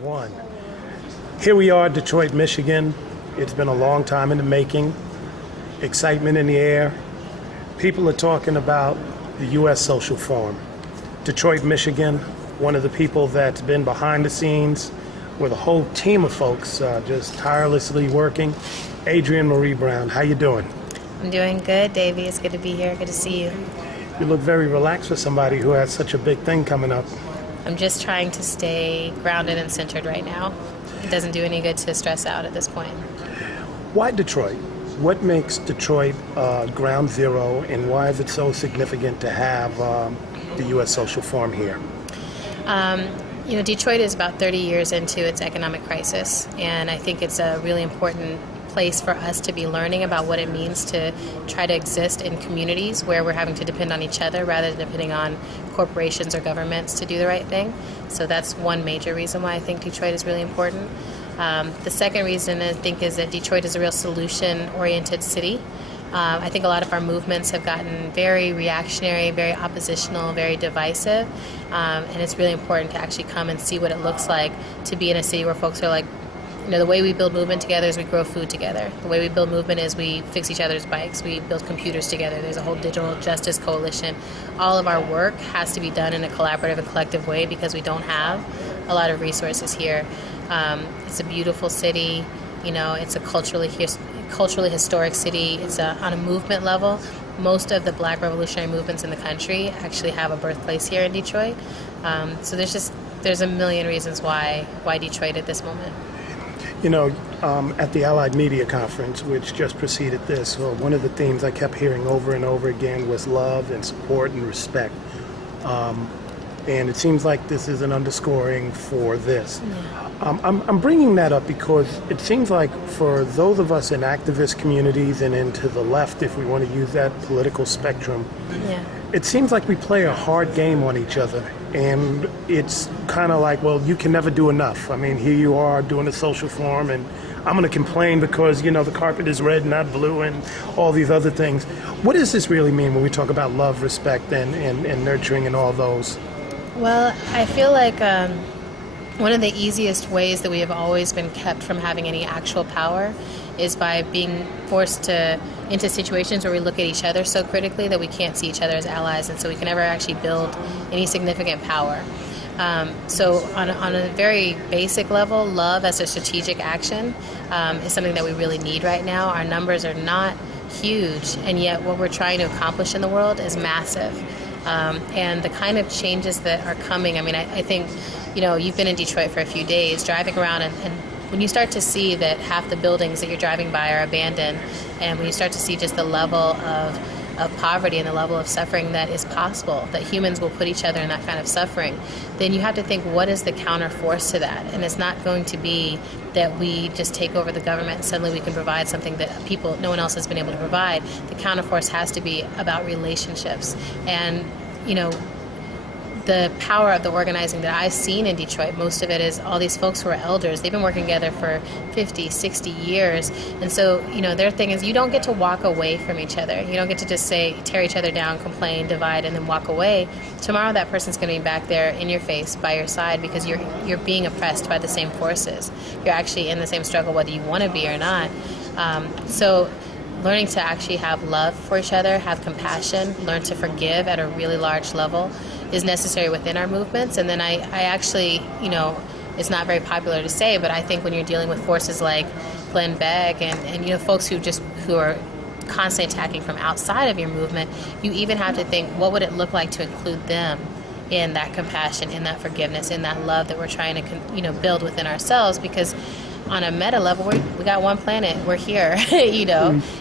One. Here we are, Detroit, Michigan. It's been a long time in the making. Excitement in the air. People are talking about the U.S. Social Forum. Detroit, Michigan, one of the people that's been behind the scenes with a whole team of folks just tirelessly working. Adrienne Marie Brown, how you doing? I'm doing good, Davey. It's good to be here. Good to see you. You look very relaxed for somebody who has such a big thing coming up. I'm just trying to stay grounded and centered right now. It doesn't do any good to stress out at this point. Why Detroit? What makes Detroit ground zero, and why is it so significant to have the U.S. Social Forum here? Detroit is about 30 years into its economic crisis, and I think it's a really important place for us to be learning about what it means to try to exist in communities where we're having to depend on each other rather than depending on corporations or governments to do the right thing. So that's one major reason why I think Detroit is really important. The second reason I think is that Detroit is a real solution-oriented city. I think a lot of our movements have gotten very reactionary, very oppositional, very divisive, and it's really important to actually come and see what it looks like to be in a city where folks are like, the way we build movement together is we grow food together. The way we build movement is we fix each other's bikes. We build computers together. There's a whole digital justice coalition. All of our work has to be done in a collaborative and collective way because we don't have a lot of resources here. It's a beautiful city. It's a culturally historic city. It's on a movement level. Most of the Black revolutionary movements in the country actually have a birthplace here in Detroit. So there's a million reasons why Detroit at this moment. At the Allied Media Conference, which just preceded this, one of the themes I kept hearing over and over again was love and support and respect. And it seems like this is an underscoring for this. Yeah. I'm bringing that up because it seems like for those of us in activist communities and into the left, if we want to use that political spectrum, yeah. It seems like we play a hard game on each other. And it's kind of like, well, you can never do enough. I mean, here you are doing a social forum, and I'm going to complain because, the carpet is red, not blue, and all these other things. What does this really mean when we talk about love, respect, and nurturing and all those? Well, I feel like one of the easiest ways that we have always been kept from having any actual power is by being forced into situations where we look at each other so critically that we can't see each other as allies, and so we can never actually build any significant power. So on a very basic level, love as a strategic action is something that we really need right now. Our numbers are not huge, and yet what we're trying to accomplish in the world is massive. And the kind of changes that are coming, I think, you've been in Detroit for a few days, driving around, and when you start to see that half the buildings that you're driving by are abandoned, and when you start to see just the level of poverty and the level of suffering that is possible, that humans will put each other in that kind of suffering, then you have to think, what is the counter force to that? And it's not going to be that we just take over the government and suddenly we can provide something that no one else has been able to provide. The counter force has to be about relationships. And, the power of the organizing that I've seen in Detroit, most of it is all these folks who are elders. They've been working together for 50, 60 years. And so, their thing is you don't get to walk away from each other. You don't get to just tear each other down, complain, divide, and then walk away. Tomorrow that person's going to be back there in your face, by your side, because you're being oppressed by the same forces. You're actually in the same struggle whether you want to be or not. So learning to actually have love for each other, have compassion, learn to forgive at a really large level is necessary within our movements. And then I actually, it's not very popular to say, but I think when you're dealing with forces like Glenn Beck and folks who are constantly attacking from outside of your movement, you even have to think, what would it look like to include them in that compassion, in that forgiveness, in that love that we're trying to, build within ourselves? Because on a meta level, we got one planet. We're here,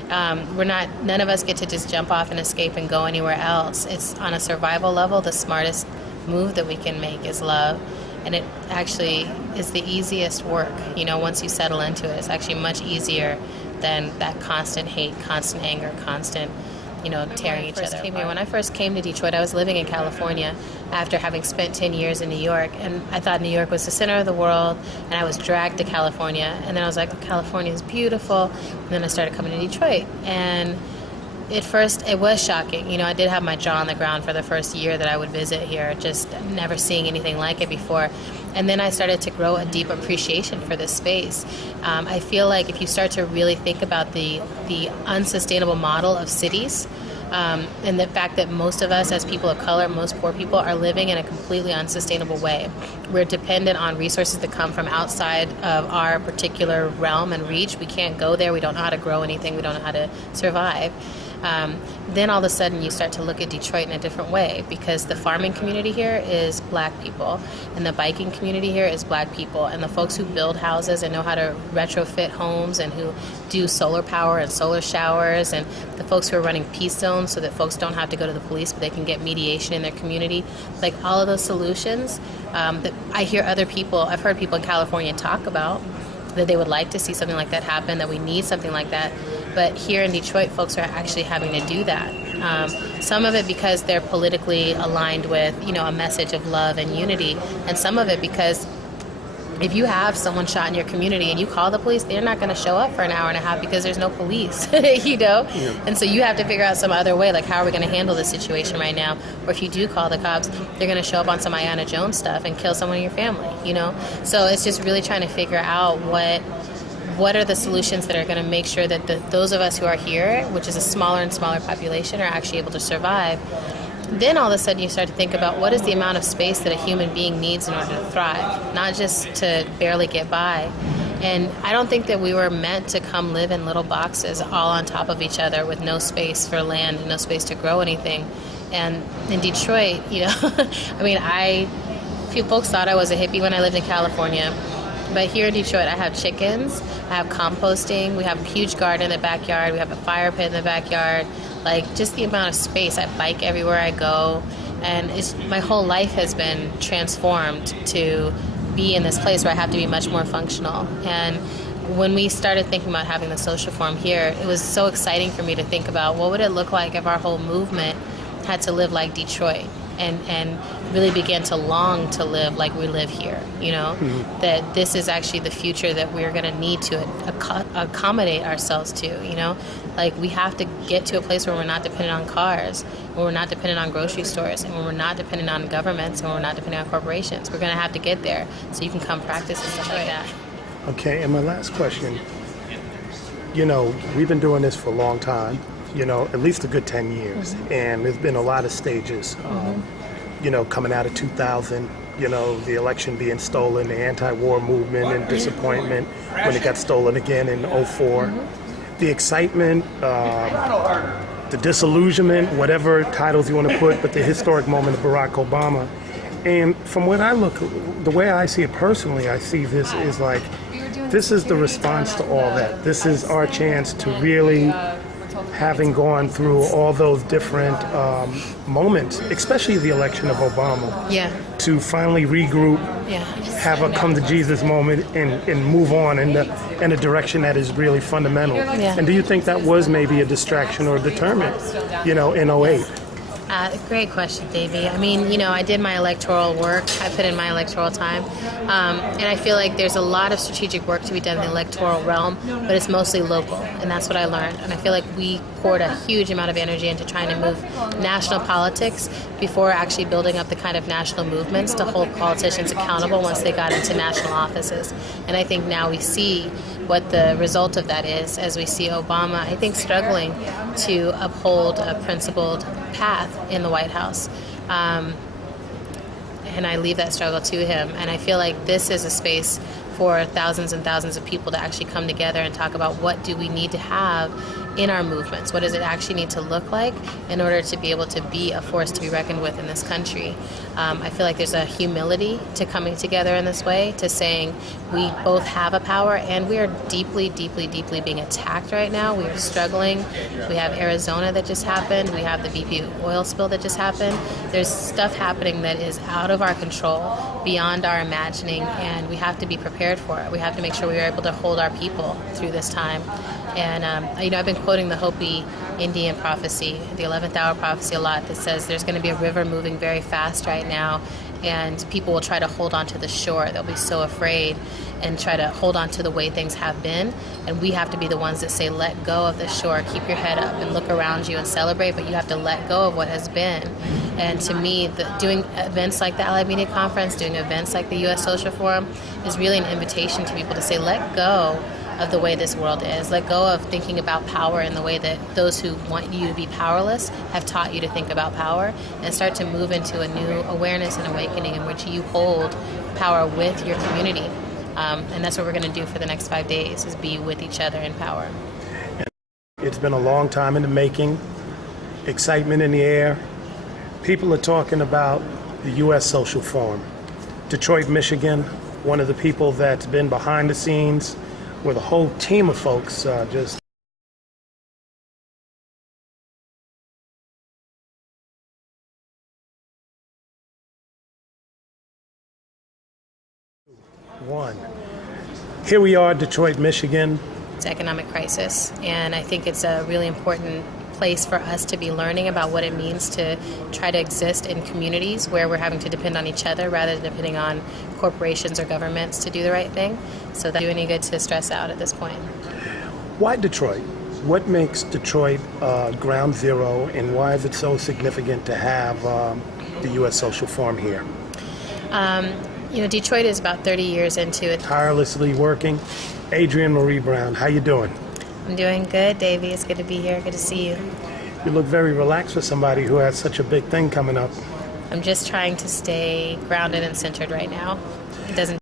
none of us get to just jump off and escape and go anywhere else. It's on a survival level, the smartest move that we can make is love. And it actually is the easiest work, once you settle into it. It's actually much easier than that constant hate, constant anger, constant tearing each other apart. When I first came to Detroit, I was living in California after having spent 10 years in New York, and I thought New York was the center of the world, and I was dragged to California, and then I was like, California is beautiful, and then I started coming to Detroit, and At first, it was shocking. I did have my jaw on the ground for the first year that I would visit here, just never seeing anything like it before. And then I started to grow a deep appreciation for this space. I feel like if you start to really think about the unsustainable model of cities, and the fact that most of us as people of color, most poor people, are living in a completely unsustainable way. We're dependent on resources that come from outside of our particular realm and reach. We can't go there. We don't know how to grow anything. We don't know how to survive. Then all of a sudden you start to look at Detroit in a different way, because the farming community here is black people, and the biking community here is black people, and the folks who build houses and know how to retrofit homes and who do solar power and solar showers, and the folks who are running peace zones so that folks don't have to go to the police but they can get mediation in their community. Like all of those solutions that I hear I've heard people in California talk about, that they would like to see something like that happen, that we need something like that. But here in Detroit, folks are actually having to do that. Some of it because they're politically aligned with, a message of love and unity. And some of it because if you have someone shot in your community and you call the police, they're not going to show up for an hour and a half because there's no police, Yeah. And so you have to figure out some other way, like how are we going to handle this situation right now? Or if you do call the cops, they're going to show up on some Ayanna Jones stuff and kill someone in your family, So it's just really trying to figure out what are the solutions that are going to make sure that those of us who are here, which is a smaller and smaller population, are actually able to survive. Then all of a sudden you start to think about what is the amount of space that a human being needs in order to thrive, not just to barely get by. And I don't think that we were meant to come live in little boxes all on top of each other with no space for land and no space to grow anything. And in Detroit, few folks thought I was a hippie when I lived in California. But here in Detroit, I have chickens, I have composting, we have a huge garden in the backyard, we have a fire pit in the backyard, like just the amount of space. I bike everywhere I go, and my whole life has been transformed to be in this place where I have to be much more functional. And when we started thinking about having the social forum here, it was so exciting for me to think about what would it look like if our whole movement had to live like Detroit. And really began to long to live like we live here, Mm-hmm. that this is actually the future that we're going to need to accommodate ourselves to, like we have to get to a place where we're not dependent on cars, where we're not dependent on grocery stores, and where we're not dependent on governments, and where we're not dependent on corporations. We're going to have to get there so you can come practice and stuff like that. Okay, and my last question, we've been doing this for a long time. At least a good 10 years. Mm-hmm. And there's been a lot of stages, coming out of 2000, the election being stolen, the anti-war movement and disappointment when it got stolen again in 2004. Mm-hmm. The excitement, the disillusionment, whatever titles you want to put, but the historic moment of Barack Obama. And from what I look, the way I see it personally, I see this is like, this is the response to all that. This is our chance to really, having gone through all those different moments, especially the election of Obama, to finally regroup, have a come to Jesus moment, and move on in a direction that is really fundamental. Yeah. And do you think that was maybe a distraction or a deterrent, in 2008? Great question, Davey. I did my electoral work. I put in my electoral time. And I feel like there's a lot of strategic work to be done in the electoral realm, but it's mostly local. And that's what I learned. And I feel like we poured a huge amount of energy into trying to move national politics before actually building up the kind of national movements to hold politicians accountable once they got into national offices. And I think now we see what the result of that is, as we see Obama, I think, struggling to uphold a principled path in the White House. And I leave that struggle to him. And I feel like this is a space for thousands and thousands of people to actually come together and talk about what do we need to have in our movements. What does it actually need to look like in order to be able to be a force to be reckoned with in this country? I feel like there's a humility to coming together in this way, to saying we both have a power and we are deeply, deeply, deeply being attacked right now. We are struggling. We have Arizona that just happened. We have the BP oil spill that just happened. There's stuff happening that is out of our control, beyond our imagining, and we have to be prepared for it. We have to make sure we are able to hold our people through this time. And, I've been quoting the Hopi Indian prophecy, the 11th hour prophecy a lot, that says there's going to be a river moving very fast right now, and people will try to hold on to the shore. They'll be so afraid and try to hold on to the way things have been. And we have to be the ones that say, let go of the shore, keep your head up and look around you and celebrate, but you have to let go of what has been. And to me, doing events like the Allied Media Conference, doing events like the U.S. Social Forum is really an invitation to people to say, let go of the way this world is. Let go of thinking about power in the way that those who want you to be powerless have taught you to think about power, and start to move into a new awareness and awakening in which you hold power with your community. And that's what we're going to do for the next 5 days, is be with each other in power. It's been a long time in the making, excitement in the air. People are talking about the U.S. Social Forum. Detroit, Michigan, one of the people that's been behind the scenes with a whole team of folks just one. Here we are, Detroit, Michigan. It's an economic crisis, and I think it's a really important place for us to be learning about what it means to try to exist in communities where we're having to depend on each other rather than depending on corporations or governments to do the right thing. So that's do any good to stress out at this point. Why Detroit? What makes Detroit ground zero, and why is it so significant to have the U.S. Social Forum here? Detroit is about 30 years into it. Tirelessly working. Adrienne Marie Brown, how you doing? I'm doing good, Davey. It's good to be here. Good to see you. You look very relaxed for somebody who has such a big thing coming up. I'm just trying to stay grounded and centered right now. It doesn't